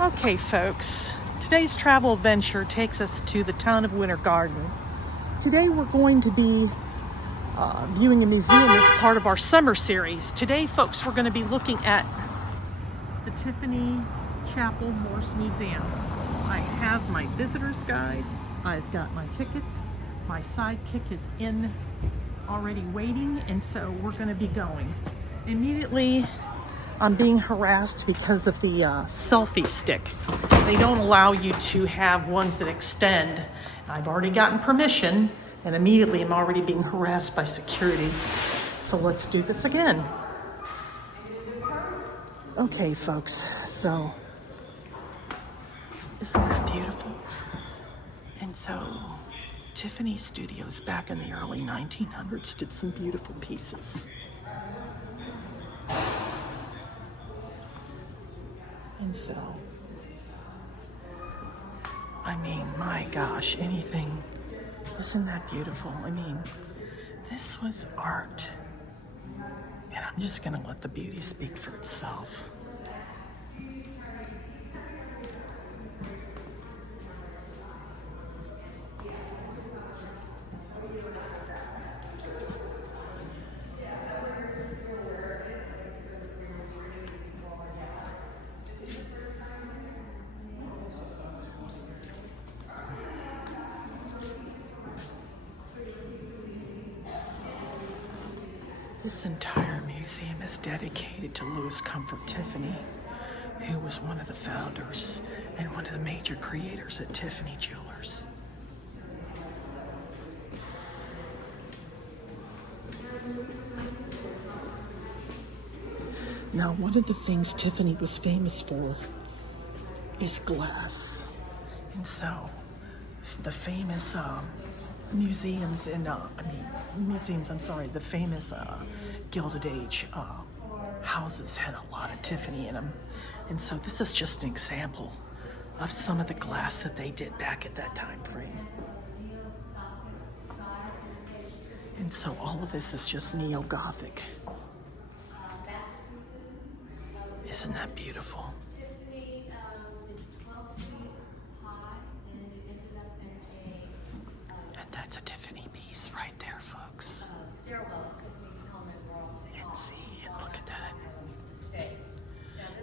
Okay, folks, today's travel adventure takes us to the town of Winter Garden. Today we're going to be viewing a museum as part of our summer series. Today, folks, we're going to be looking at the Tiffany Chapel Morse Museum. I have my visitor's guide, I've got my tickets, my sidekick is in already waiting, and so we're going to be going. Immediately, I'm being harassed because of the selfie stick. They don't allow you to have ones that extend. I've already gotten permission, and immediately I'm already being harassed by security. So let's do this again. Okay, folks, so isn't that beautiful? And so Tiffany Studios back in the early 1900s did some beautiful pieces. And so, I mean, my gosh, anything, isn't that beautiful? I mean, this was art. And I'm just gonna let the beauty speak for itself. This entire museum is dedicated to Louis Comfort Tiffany, who was one of the founders and one of the major creators at Tiffany Jewelers. Now, one of the things Tiffany was famous for is glass. And so, the famous museums in, the famous Gilded Age houses had a lot of Tiffany in them. And so this is just an example of some of the glass that they did back at that time frame. And so all of this is just neo-Gothic. Isn't that beautiful? And that's a Tiffany piece right there, folks. And see, and look at that.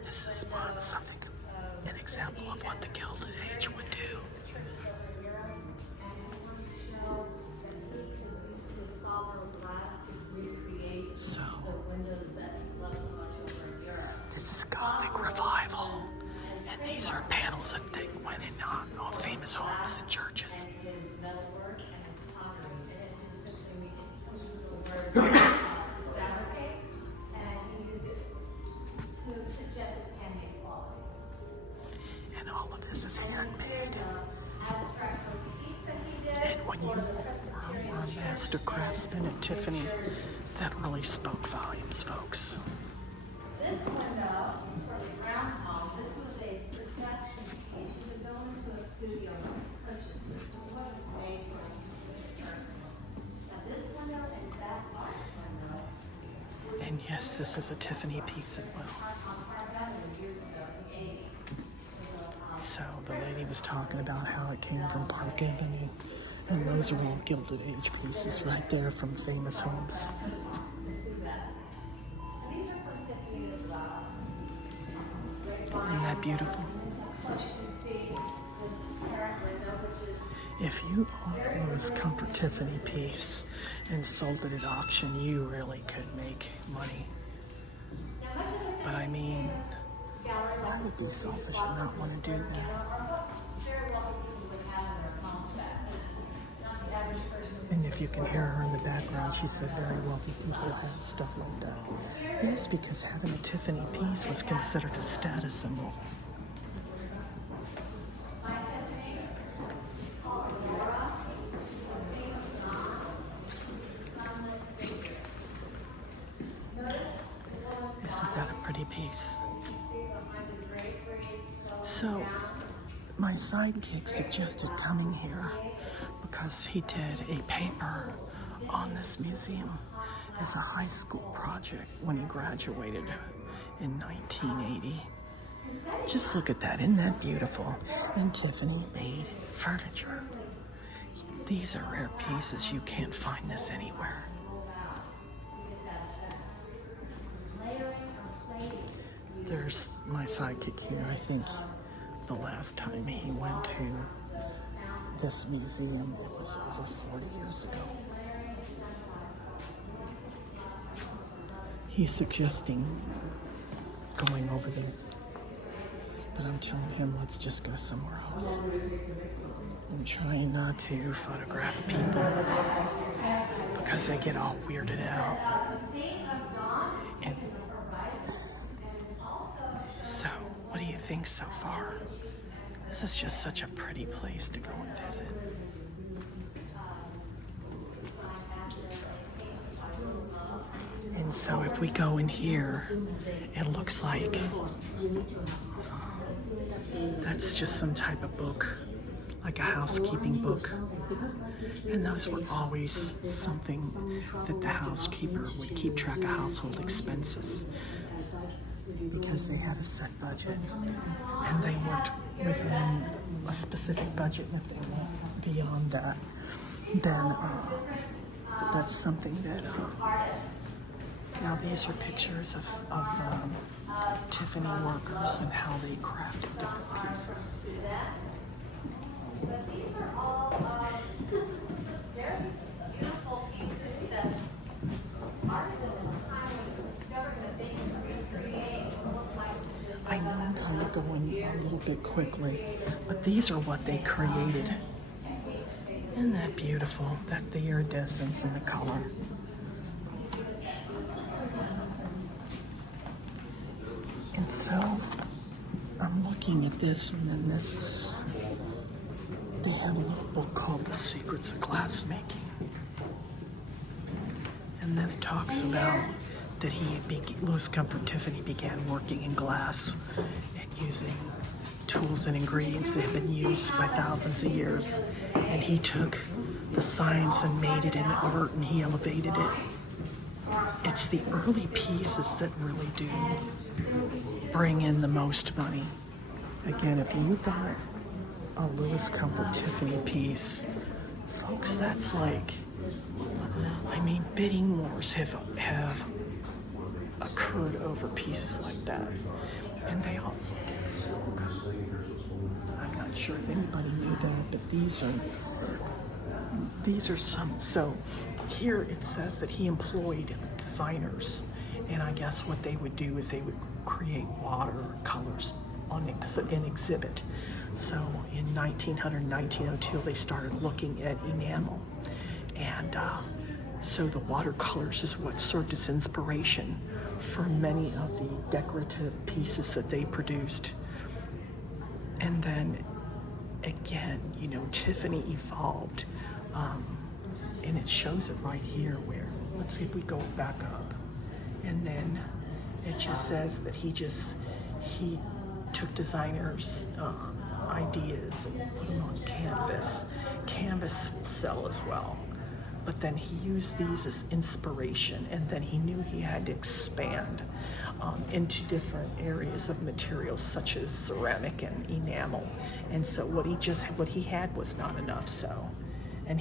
This is something, an example of what the Gilded Age would do. So, this is Gothic Revival, and these are panels that they went in on famous homes and churches. And all of this is handmade. And when you were a master craftsman at Tiffany, that really spoke volumes, folks. This window is for the ground home. This was a production piece. You would go into a studio and purchase this. It wasn't made for a specific person. Now this window and that large window. And yes, this is a Tiffany piece as well. So the lady was talking about how it came from Park Avenue. And those are all Gilded Age pieces right there from famous homes. Isn't that beautiful? If you owned a Louis Comfort Tiffany piece and sold it at auction, you really could make money. But I mean, I would be selfish and not want to do that. And if you can hear her in the background, she said very wealthy people had stuff like that. Yes, because having a Tiffany piece was considered a status symbol. Isn't that a pretty piece? So, my sidekick suggested coming here because he did a paper on this museum as a high school project when he graduated in 1980. Just look at that, isn't that beautiful? And Tiffany made furniture. These are rare pieces, you can't find this anywhere. There's my sidekick here. I think the last time he went to this museum, it was over 40 years ago. He's suggesting going over there, but I'm telling him let's just go somewhere else. I'm trying not to photograph people because they get all weirded out. And so, what do you think so far? This is just such a pretty place to go and visit. And so if we go in here, it looks like that's just some type of book, like a housekeeping book. And those were always something that the housekeeper would keep track of household expenses because they had a set budget and they worked within a specific budget. And if they went beyond that, then that's something that now these are pictures of Tiffany workers and how they crafted different pieces. But these are all very beautiful pieces that artists in this time was discovering that they could recreate what looked like. I know I'm kind of going a little bit quickly, but these are what they created. Isn't that beautiful? That the iridescence and the color. And so I'm looking at this, and then this is, they have a little book called The Secrets of Glassmaking. And then it talks about that Louis Comfort Tiffany began working in glass and using tools and ingredients that have been used by thousands of years. And he took the science and made it into art, and he elevated it. It's the early pieces that really do bring in the most money. Again, if you got a Louis Comfort Tiffany piece, folks, that's like, I mean, bidding wars have occurred over pieces like that. And they also get silk. I'm not sure if anybody knew that, but these are some. So here it says that he employed designers, and I guess what they would do is they would create watercolors on an exhibit. So in 1900, 1902, they started looking at enamel, and so the watercolors is what served as inspiration for many of the decorative pieces that they produced. And then again, you know, Tiffany evolved, and it shows it right here where, let's see if we go back up, and then it just says that he took designers' ideas and put them on canvas. Canvas will sell as well, but then he used these as inspiration, and then he knew he had to expand into different areas of materials such as ceramic and enamel. And so what he had was not enough. So, and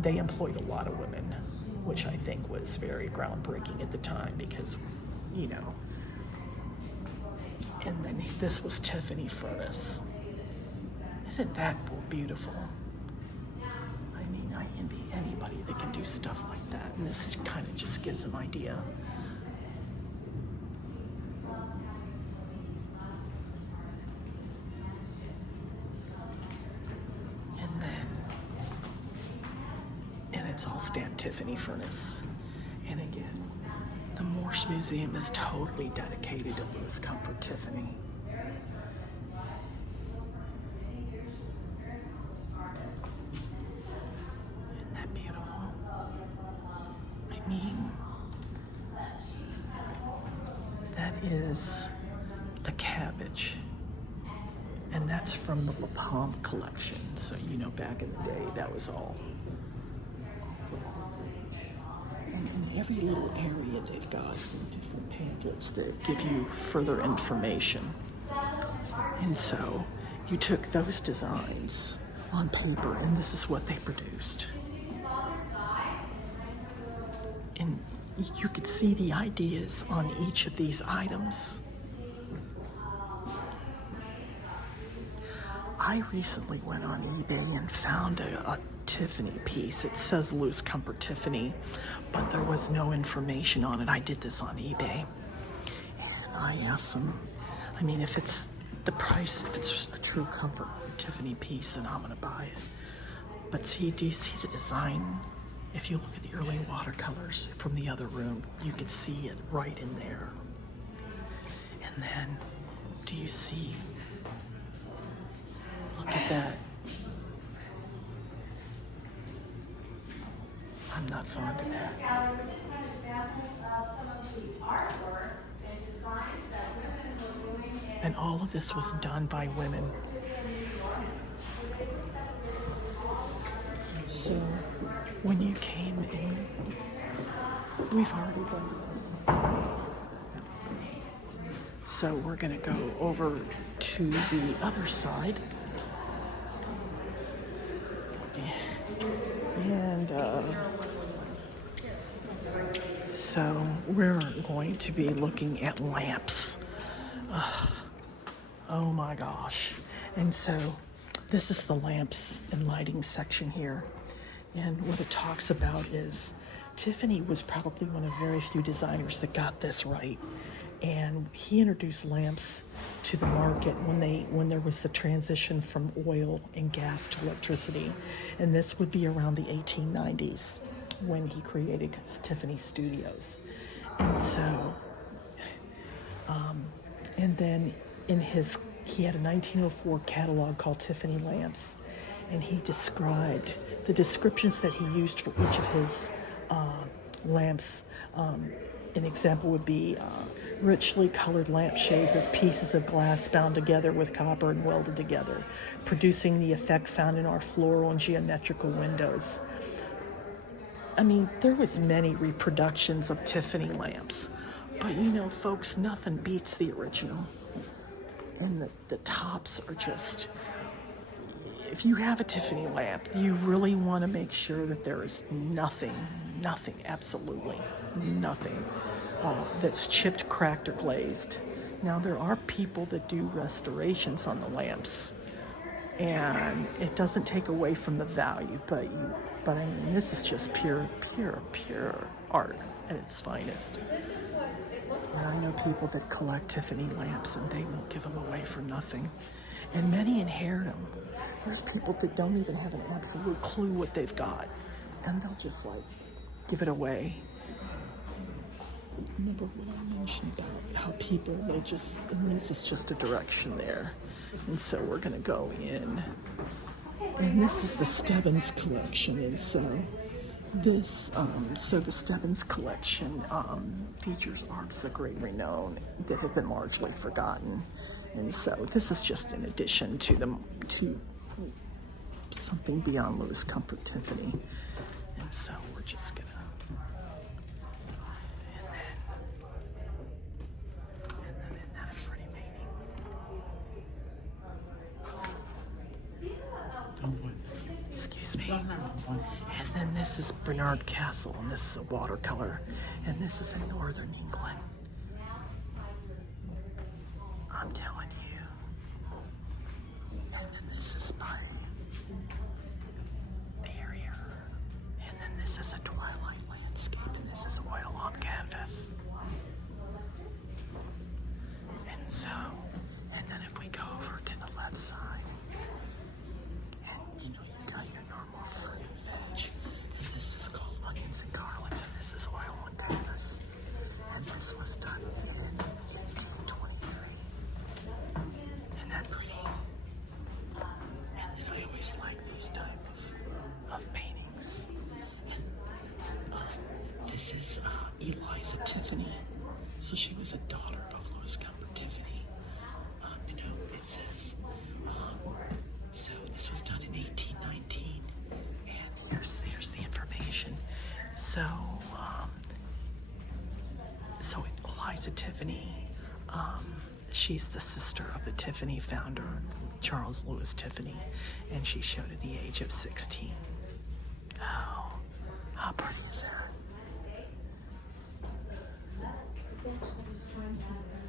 they employed a lot of women, which I think was very groundbreaking at the time because, you know. And then this was Tiffany furnace. Isn't that beautiful? I mean, I envy anybody that can do stuff like that. And this kind of just gives an idea. And it's all stamped Tiffany furnace. And again, the Morse Museum is totally dedicated to Louis Comfort Tiffany. Isn't that beautiful? I mean, that is a cabbage. And that's from the La Palme collection. So, you know, back in the day, that was all. And every little area they've got different pamphlets that give you further information. And so you took those designs on paper, and this is what they produced. And you could see the ideas on each of these items. I recently went on eBay and found a Tiffany piece. It says Loose Comfort Tiffany, but there was no information on it. I did this on eBay. And I asked them, I mean, if it's the price, if it's a true Comfort Tiffany piece, then I'm gonna buy it. But see, do you see the design? If you look at the early watercolors from the other room, you can see it right in there. And then, do you see? Look at that. I'm not fond of that. Just have examples of some of the artwork and designs that women were doing. And all of this was done by women. So when you came in, we've already done this. So we're gonna go over to the other side. And so we're going to be looking at lamps. Oh my gosh. And so this is the lamps and lighting section here. And what it talks about is Tiffany was probably one of very few designers that got this right. And he introduced lamps to the market when there was the transition from oil and gas to electricity. And this would be around the 1890s when he created Tiffany Studios. And so, and then he had a 1904 catalog called Tiffany Lamps. And he described the descriptions that he used for each of his lamps. An example would be richly colored lampshades as pieces of glass bound together with copper and welded together, producing the effect found in our floral and geometrical windows. I mean, there was many reproductions of Tiffany lamps, but you know, folks, nothing beats the original. And the tops are just, if you have a Tiffany lamp, you really want to make sure that there is nothing, absolutely nothing that's chipped, cracked, or glazed. Now, there are people that do restorations on the lamps, and it doesn't take away from the value, but I mean, this is just pure art at its finest. And I know people that collect Tiffany lamps, and they won't give them away for nothing. And many inherit them. There's people that don't even have an absolute clue what they've got, and they'll just like give it away. Remember what I mentioned about how people, they just, and this is just a direction there. And so we're gonna go in. And this is the Stebbins collection. And so this, the Stebbins collection features arts of great renown that have been largely forgotten. And so this is just in addition to something beyond Loose Comfort Tiffany. And so we're just gonna, and then that pretty painting. Excuse me. And then this is Bernard Castle, and this is a watercolor, and this is in northern England. I'm telling you. And then this is by Barrier. And then this is a twilight landscape, and this is oil on canvas. And so, and then if we go over to the left side, and you know, you got your normal fruit and veg, and this is called onions and garlics, and this is oil on canvas. And this was done in 1823. Isn't that pretty? And then I always like these type of paintings. And this is Eliza Tiffany. So she was a daughter of Loose Comfort Tiffany. You know, it says, so this was done in 1819. And here's the information. So a Tiffany. She's the sister of the Tiffany founder, Charles Louis Tiffany, and she showed at the age of 16. Oh, how pretty is that?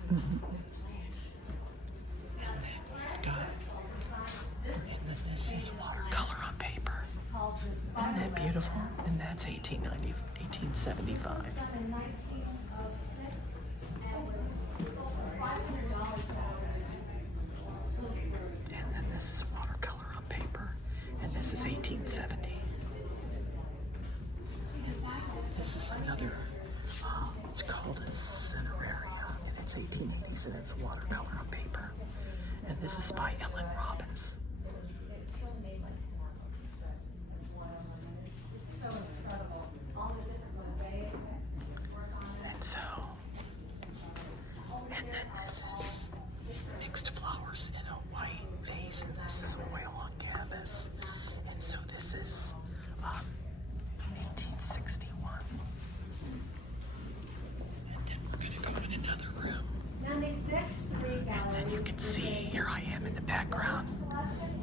And then this is watercolor on paper. Isn't that beautiful? And that's 1875. And then this is watercolor on paper. And this is 1870. This is another, it's called a Cineraria, and it's 1880s, and it's watercolor on paper. And this is by Ellen Robbins. And so, and then this is mixed flowers in a white vase, and this is oil on canvas. And so this is 1861. And then we're going to go in another room. Now these next three And then you can see, here I am in the background.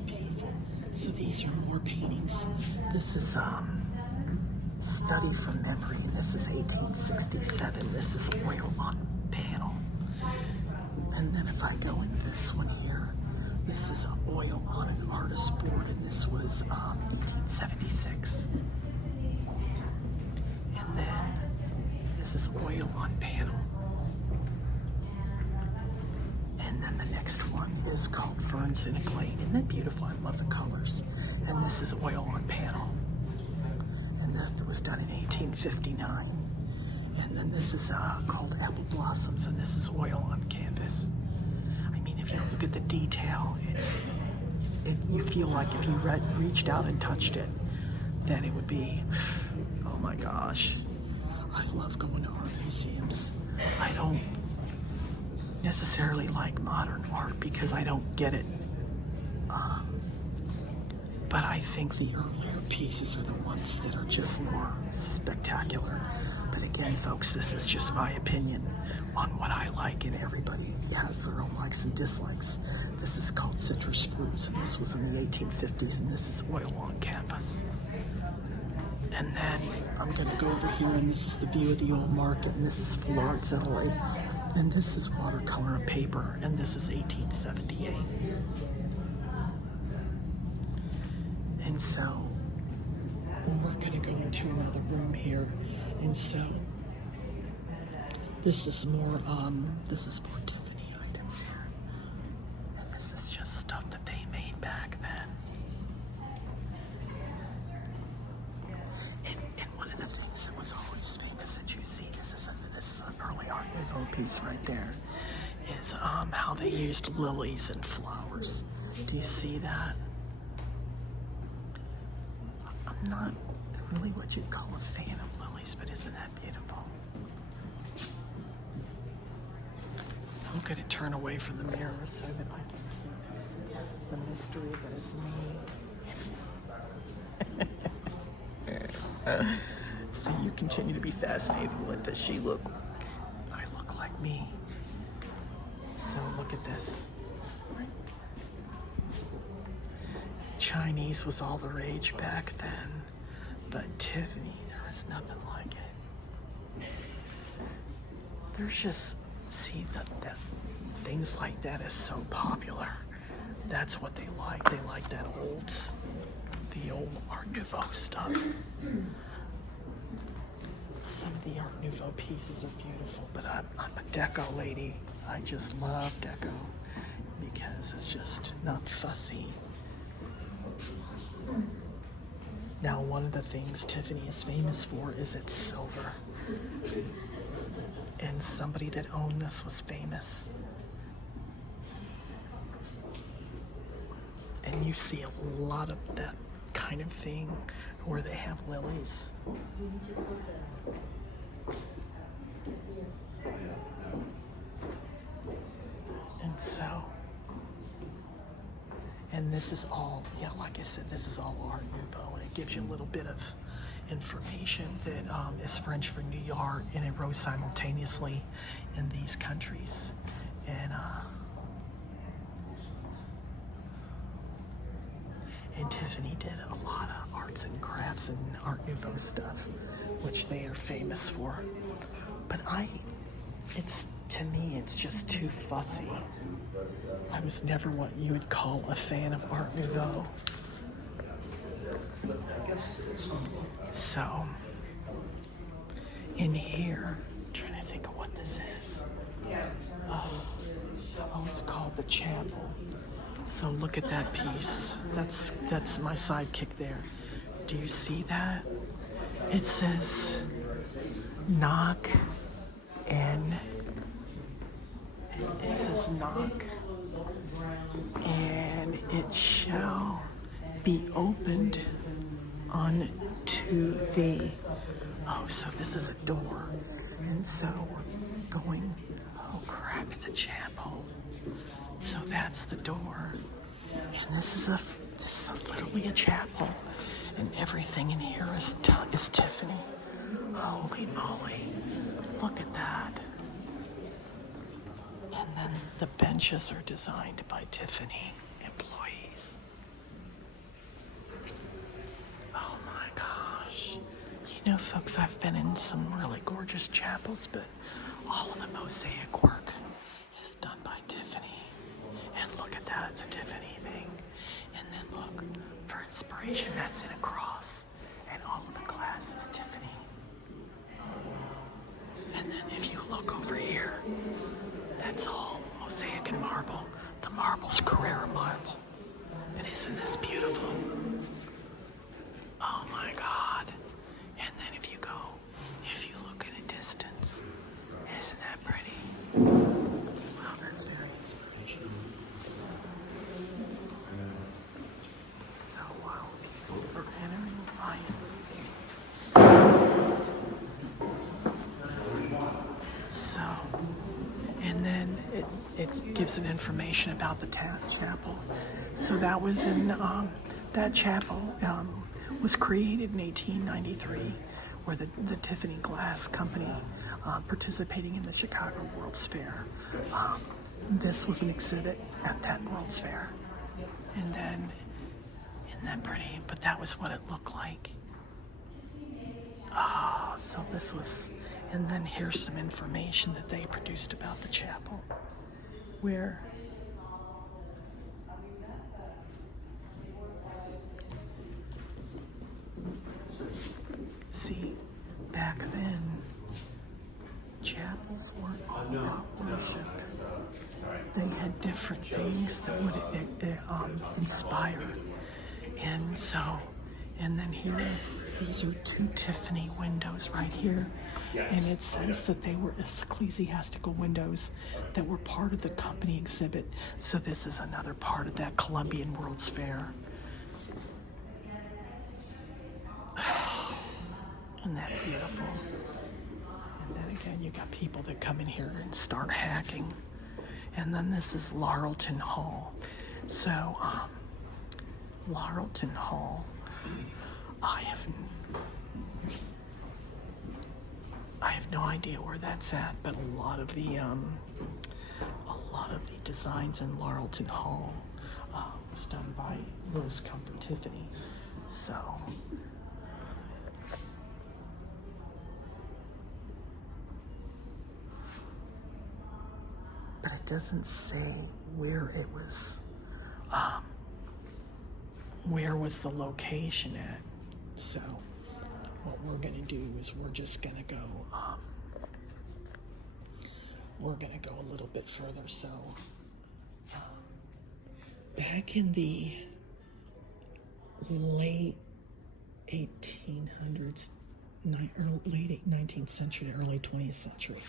Beautiful. So these are more paintings. This is Study from Memory, and this is 1867. This is oil on panel. And then if I go in this one here, this is oil on an artist board, and this was 1876. And then this is oil on panel. And then the next one is called Ferns in a Glade. Isn't that beautiful? I love the colors. And this is oil on panel. And this was done in 1859. And then this is called Apple Blossoms, and this is oil on canvas. I mean, if you look at the detail, you feel like if you reached out and touched it, then it would be, oh my gosh. I love going to art museums. I don't necessarily like modern art because I don't get it. But I think the earlier pieces are the ones that are just more spectacular. But again, folks, this is just my opinion on what I like, and everybody has their own likes and dislikes. This is called Citrus Fruits, and this was in the 1850s, and this is oil on canvas. And then I'm going to go over here, and this is the view of the old market, and this is Florence, Italy. And this is watercolor on paper, and this is 1878. And so we're going to go into another room here. And so this is more Tiffany items here. And this is just stuff that they made back then. And one of the things that was always famous that you see, this is an early Art Nouveau piece right there, is how they used lilies and flowers. Do you see that? I'm not really what you'd call a fan of lilies, but isn't that beautiful? I'm going to turn away from the mirror so that I can keep the mystery that is me. So you continue to be fascinated with does she look like? I look like me. So look at this. Chinese was all the rage back then, but Tiffany, there was nothing like it. There's just, see, that things like that is so popular. That's what they like. They like that the old Art Nouveau stuff. Some of the Art Nouveau pieces are beautiful, but I'm a deco lady. I just love deco because it's just not fussy. Now, one of the things Tiffany is famous for is its silver. And somebody that owned this was famous. And you see a lot of that kind of thing where they have lilies. And so, and this is all, yeah, like I said, this is all Art Nouveau, and it gives you a little bit of information that is French for New York, and it rose simultaneously in these countries. And Tiffany did a lot of arts and crafts and Art Nouveau stuff, which they are famous for. But to me, it's just too fussy. I was never what you would call a fan of Art Nouveau. So, in here, I'm trying to think of what this is. Oh, it's called the chapel. So look at that piece. That's my sidekick there. Do you see that? It says, knock, and it says knock, and it shall be opened unto thee. Oh, so this is a door. And so we're going, oh crap, it's a chapel. So that's the door. And this is literally a chapel. And everything in here is Tiffany. Holy moly. Look at that. And then the benches are designed by Tiffany employees. Oh my gosh. You know, folks, I've been in some really gorgeous chapels, but all of the mosaic work is done by Tiffany. And look at that, it's a Tiffany thing. And then look, for inspiration, that's in a cross. And all of the glass is Tiffany. And then if you look over here, that's all mosaic and marble. The marble's Carrara marble. And isn't this beautiful? Oh my God. And then if you look at a distance, isn't that pretty? Wow, that's very inspirational. So while people are entering So, and then it gives an information about the chapel. So that was that chapel was created in 1893, where the Tiffany Glass Company participating in the Chicago World's Fair. This was an exhibit at that World's Fair. And then, isn't that pretty? But that was what it looked like. So this was, and then here's some information that they produced about the chapel, where see, back then, chapels weren't all about worship. They had different things that would inspire. And so, and then here, these are two Tiffany windows right here. And it says that they were ecclesiastical windows that were part of the company exhibit. So this is another part of that Columbian World's Fair. Isn't that beautiful? And then again, you got people that come in here and start hacking. And then this is Laurelton Hall. So, Laurelton Hall, I have no idea where that's at, but a lot of the designs in Laurelton Hall was done by Louis Comfort Tiffany. So, but it doesn't say where it was. Where was the location at? So what we're going to do is we're just going to go a little bit further. So back in the late 1800s, late 19th century to early 20th century,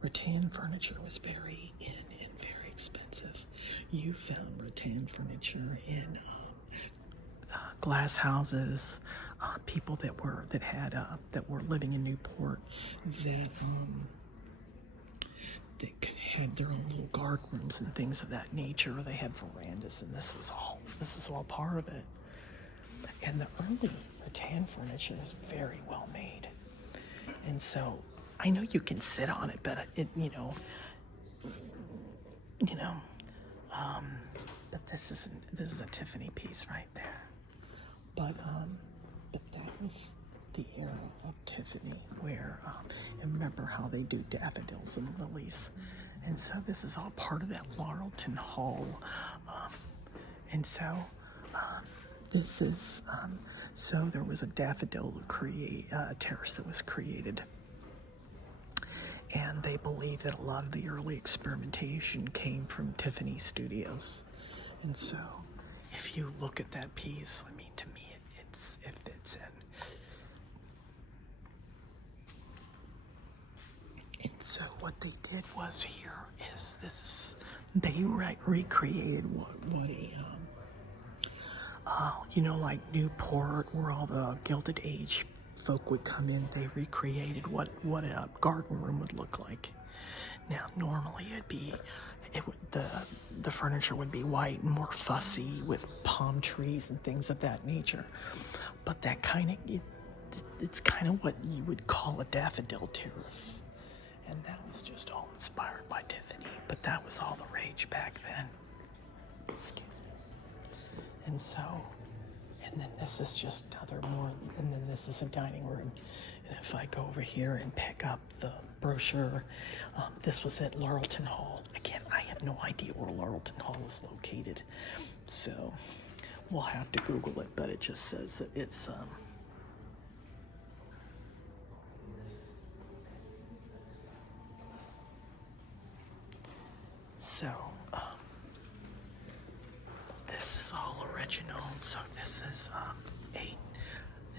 rattan furniture was very in and very expensive. You found rattan furniture in glass houses, people that were living in Newport that had their own little guard rooms and things of that nature, or they had verandas, and this is all part of it. And the early rattan furniture is very well made. And so I know you can sit on it, but you know, but this is a Tiffany piece right there. But that was the era of Tiffany where, and remember how they do daffodils and lilies. And so this is all part of that Laurelton Hall. And so this is, so there was a daffodil terrace that was created. And they believe that a lot of the early experimentation came from Tiffany Studios. And so if you look at that piece, I mean, to me, it fits in. And so what they did was here is this, they recreated what like Newport, where all the Gilded Age folk would come in. They recreated what a garden room would look like. Now, normally the furniture would be white and more fussy with palm trees and things of that nature. But that it's kind of what you would call a daffodil terrace. And that was just all inspired by Tiffany. But that was all the rage back then. Excuse me. And so, and then this is just and then this is a dining room. And if I go over here and pick up the brochure, this was at Laurelton Hall. Again, I have no idea where Laurelton Hall is located. So we'll have to Google it, but it just says that it's, this is all original. So this is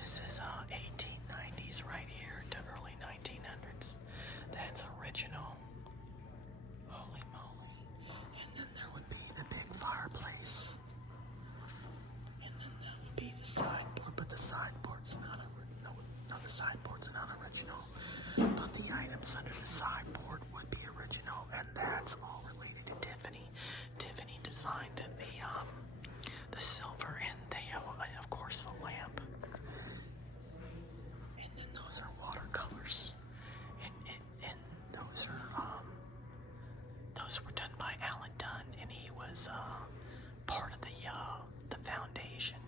1890s right here to early 1900s. That's original. Holy moly! And then there would be the big fireplace, and then that would be the sideboard. But the sideboard's the sideboard's not original. But the items under the sideboard would be original, and that's all related to Tiffany. Tiffany designed the silver and of course the lamp. And then those are watercolors, and those were done by Alan Dunn, and he was part of the foundation.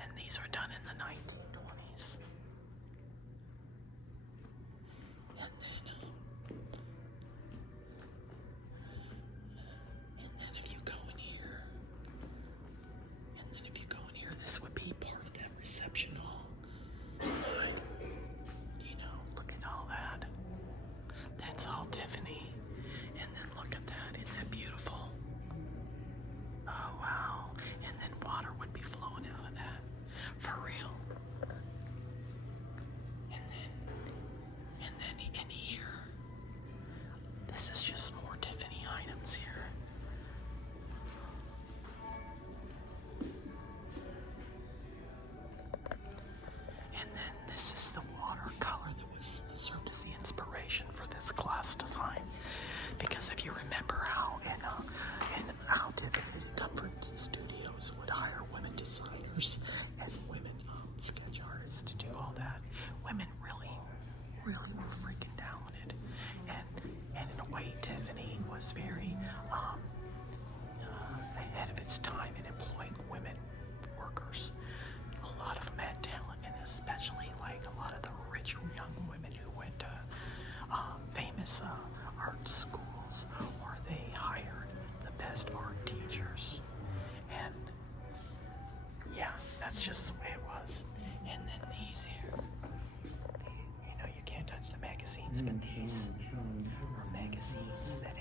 And these are done in the 1920s. And then if you go in here, this would be part of that reception hall. Look at all that. That's all Tiffany. And then look at that. Isn't that beautiful? Oh, wow. And then water would be flowing out of that. For real. And then in here, this is just more Tiffany items here. And then this is the watercolor that served as the inspiration for this glass design. Because if you remember how how Tiffany Comfort Studios would hire women designers and women sketch artists to do all that, women really were freaking talented. And in a way, Tiffany was very ahead of its time in employing women workers. A lot of them had talent, and especially like a lot of the rich young women who went to famous art schools, or they hired the best art teachers. And yeah, that's just the way it was. And then these here, you can't touch the magazines, but these were magazines that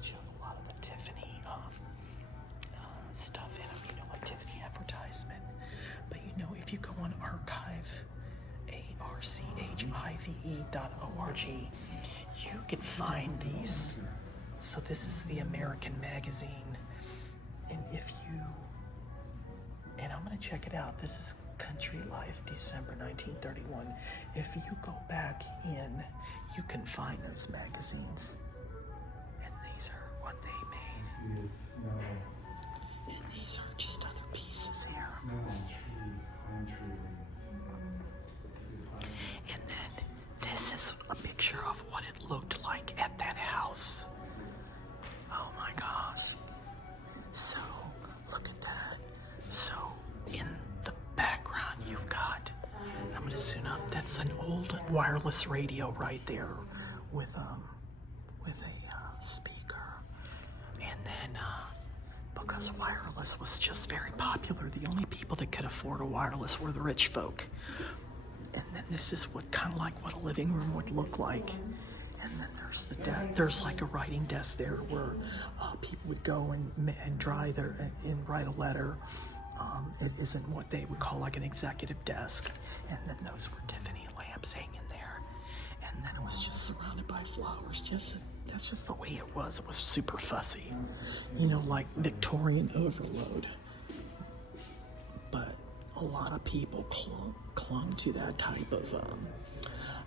showed a lot of the Tiffany stuff in them, like Tiffany advertisement. But if you go on archive.org, you can find these. So this is the American magazine, and I'm going to check it out. This is Country Life, December 1931. If you go back in, you can find those magazines, and these are what they made. And these are just other pieces here. And then this is a picture of what it looked like at that house. Oh my gosh. So, look at that. So, in the background, you've got, I'm going to zoom up, that's an old wireless radio right there with a speaker. And then, because wireless was just very popular, the only people that could afford a wireless were the rich folk. And then this is what kind of like what a living room would look like. And then there's there's like a writing desk there where people would go and dry and write a letter. It isn't what they would call like an executive desk. And then those were Tiffany lamps hanging there. And then it was just surrounded by flowers. That's just the way it was. It was super fussy, you know, like Victorian overload. But a lot of people clung to that type of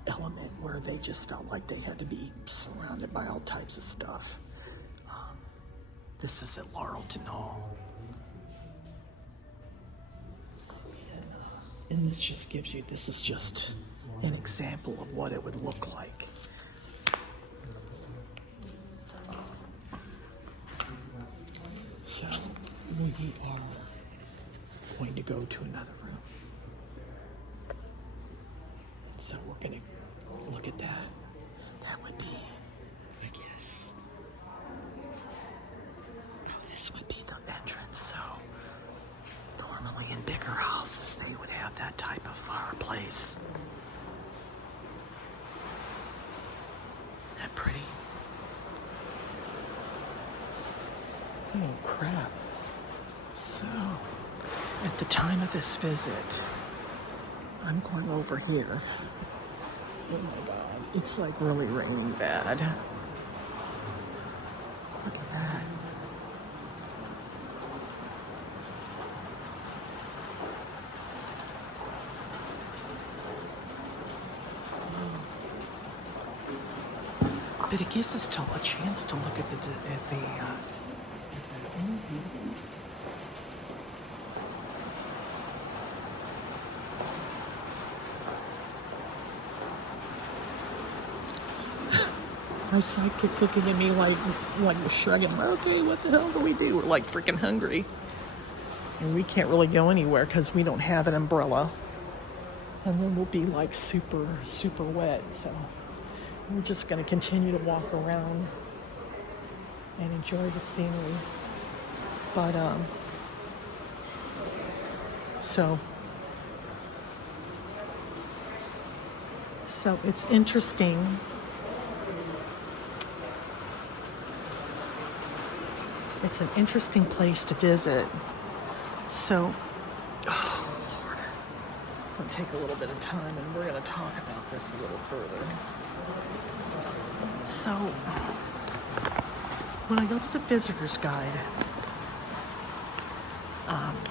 element where they just felt like they had to be surrounded by all types of stuff. This is at Laurelton Hall. And this just gives you, this is just an example of what it would look like. So we are going to go to another room. And so we're going to look at that. That would be, I guess, this would be the entrance. So normally in bigger houses, they would have that type of fireplace. Isn't that pretty? Oh, crap. So, at the time of this visit, I'm going over here. Oh my God, it's like really raining bad. Look at that. But it gives us a chance to look at the my sidekick's looking at me like shrugging. Okay, what the hell do we do? We're like freaking hungry. And we can't really go anywhere because we don't have an umbrella. And then we'll be like super, super wet. So we're just going to continue to walk around and enjoy the scenery. But, so it's interesting. It's an interesting place to visit. So, oh Lord, it's going to take a little bit of time, and we're going to talk about this a little further. So, when I go to the visitor's guide,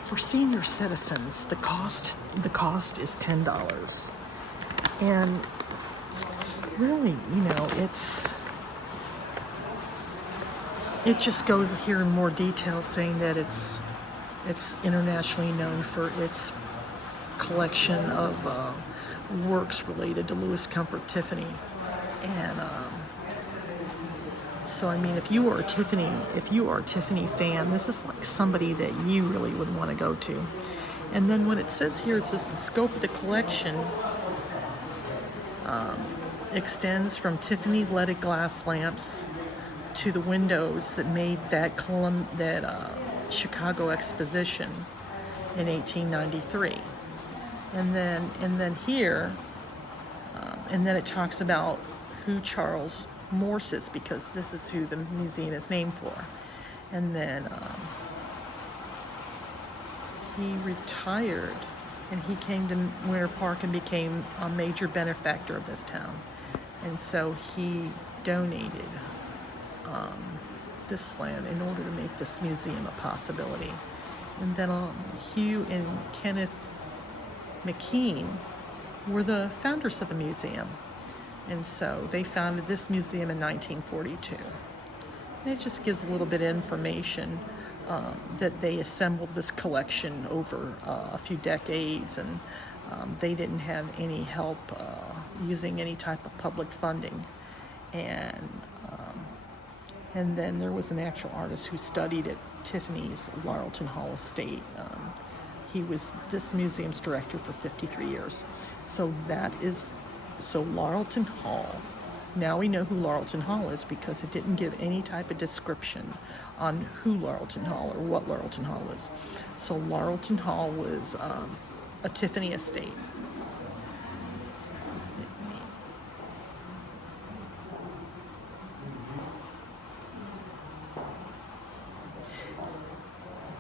for senior citizens, the cost is $10, and really, you know, it just goes here in more detail, saying that it's internationally known for its collection of works related to Louis Comfort Tiffany. And so, I mean, if you are a Tiffany fan, this is like somebody that you really would want to go to. And then what it says here, it says the scope of the collection extends from Tiffany leaded glass lamps to the windows that made that Chicago exposition in 1893. And then here, and then it talks about who Charles Morse is, because this is who the museum is named for. And then he retired, and he came to Winter Park and became a major benefactor of this town. And so he donated this land in order to make this museum a possibility. And then Hugh and Kenneth McKean were the founders of the museum. And so they founded this museum in 1942. And it just gives a little bit of information that they assembled this collection over a few decades, and they didn't have any help using any type of public funding. And then there was an actual artist who studied at Tiffany's Laurelton Hall estate. He was this museum's director for 53 years. So Laurelton Hall, now we know who Laurelton Hall is because it didn't give any type of description on who Laurelton Hall or what Laurelton Hall is. So Laurelton Hall was a Tiffany estate.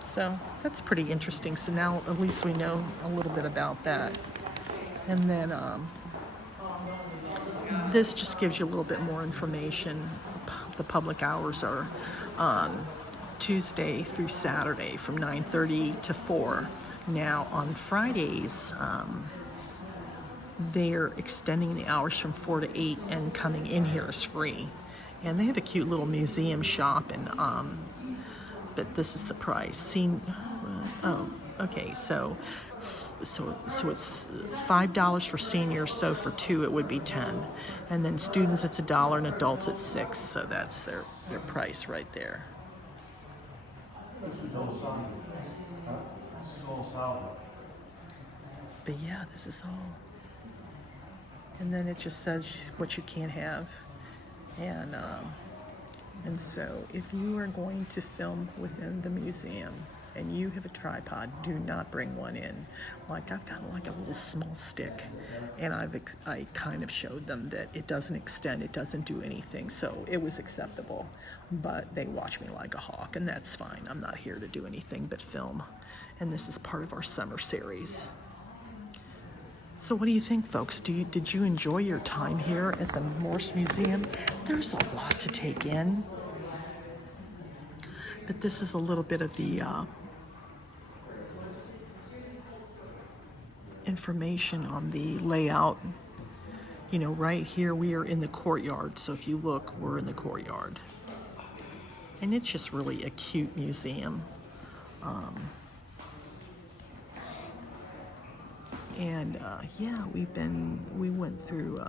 So that's pretty interesting. So now at least we know a little bit about that. And then this just gives you a little bit more information. The public hours are Tuesday through Saturday from 9:30 to 4. Now on Fridays, they're extending the hours from 4 to 8, and coming in here is free. And they have a cute little museum shop, and but this is the price. Oh, okay. So it's $5 for seniors. So for two, it would be 10, and then students it's $1, and adults it's $6. So that's their price right there. But yeah, this is all. And then it just says what you can't have, and so if you are going to film within the museum and you have a tripod, do not bring one in. Like I've got like a little small stick, and I kind of showed them that it doesn't extend, it doesn't do anything, so it was acceptable. But they watch me like a hawk, and that's fine. I'm not here to do anything but film, and this is part of our summer series. So what do you think, folks? Did you enjoy your time here at the Morse Museum? There's a lot to take in, but this is a little bit of the information on the layout. You know, right here we are in the courtyard, so if you look, we're in the courtyard. And it's just really a cute museum. Yeah, we went through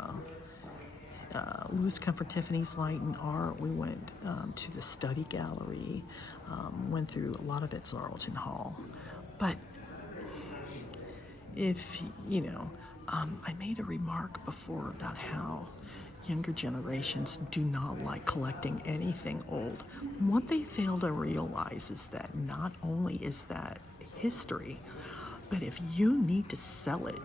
Louis Comfort Tiffany's Light and Art. We went to the study gallery, went through a lot of it's Laurelton Hall. But if, I made a remark before about how younger generations do not like collecting anything old. What they fail to realize is that not only is that history, but if you need to sell it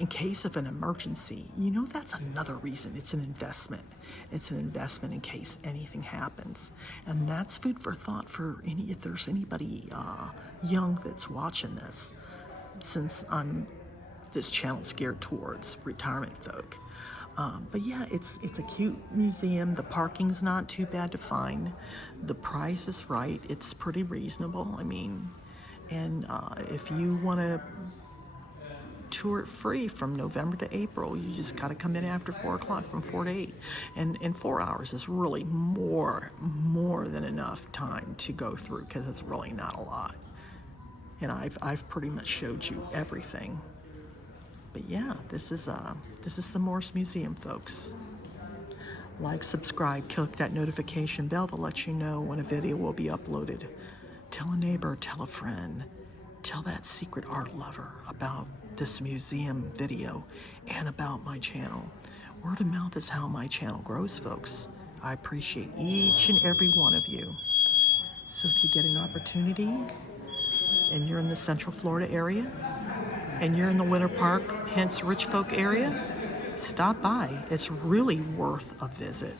in case of an emergency, that's another reason. It's an investment. It's an investment in case anything happens. And that's food for thought for if there's anybody young that's watching this, since this channel's geared towards retirement folk. But yeah, it's a cute museum. The parking's not too bad to find. The price is right. It's pretty reasonable. And if you want to tour it free from November to April, you just got to come in after 4 o'clock from 4 to 8. And 4 hours is really more than enough time to go through, because it's really not a lot. And I've pretty much showed you everything. But yeah, this is the Morse Museum, folks. Like, subscribe, click that notification bell to let you know when a video will be uploaded. Tell a neighbor, tell a friend, tell that secret art lover about this museum video and about my channel. Word of mouth is how my channel grows, folks. I appreciate each and every one of you. So if you get an opportunity and you're in the Central Florida area and you're in the Winter Park, hence Rich Folk area, stop by. It's really worth a visit.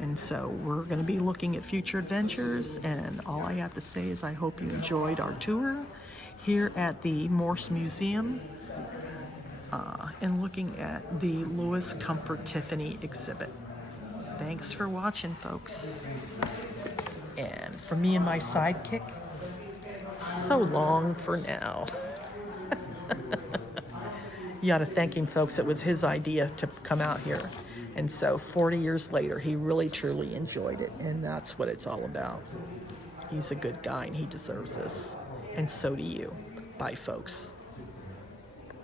And so we're going to be looking at future adventures, and all I have to say is I hope you enjoyed our tour here at the Morse Museum and looking at the Louis Comfort Tiffany exhibit. Thanks for watching, folks. And from me and my sidekick, so long for now. You got to thank him, folks. It was his idea to come out here. And so 40 years later, he really, truly enjoyed it. And that's what it's all about. He's a good guy and he deserves this. And so do you. Bye, folks.